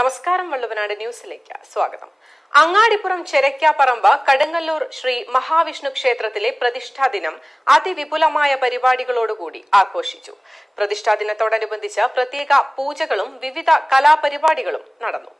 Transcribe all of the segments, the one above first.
നമസ്കാരം വള്ളുവനാട് ന്യൂസിലേക്ക് സ്വാഗതം. അങ്ങാടിപ്പുറം ചെരക്കാപ്പറമ്പ് കടുങ്ങല്ലൂർ ശ്രീ മഹാവിഷ്ണു ക്ഷേത്രത്തിലെ പ്രതിഷ്ഠാ ദിനം അതിവിപുലമായ പരിപാടികളോടുകൂടി ആഘോഷിച്ചു. പ്രതിഷ്ഠാ ദിനത്തോടനുബന്ധിച്ച് പ്രത്യേക പൂജകളും വിവിധ കലാപരിപാടികളും നടന്നു.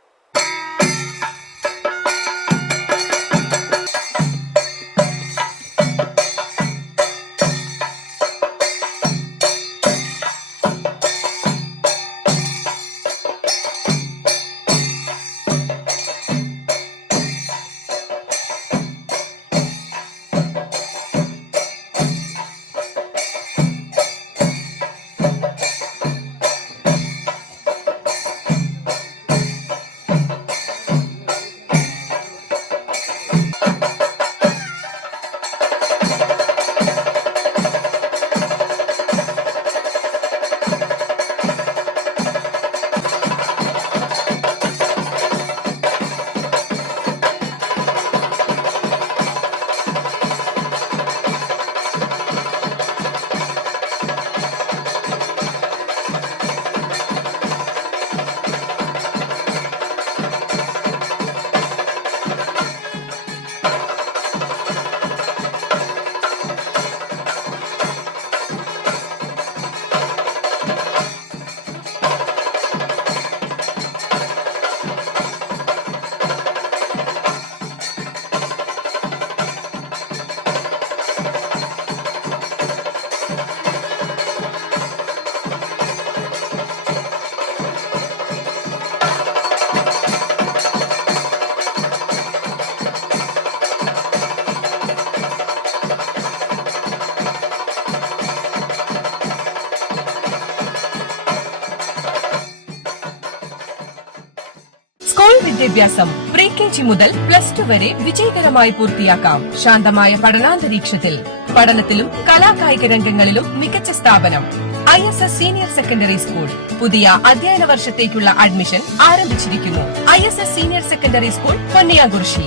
വിദ്യാഭ്യാസം പ്രീ കെ ജി മുതൽ പ്ലസ് ടു വരെ വിജയകരമായി പൂർത്തിയാക്കാം. ശാന്തമായ പഠനാന്തരീക്ഷത്തിൽ പഠനത്തിലും കലാകായിക രംഗങ്ങളിലും മികച്ച സ്ഥാപനം. I S S senior secondary school പുതിയ അധ്യയന വർഷത്തേക്കുള്ള അഡ്മിഷൻ ആരംഭിച്ചിരിക്കുന്നു. I S S senior secondary school Ponniyakurissi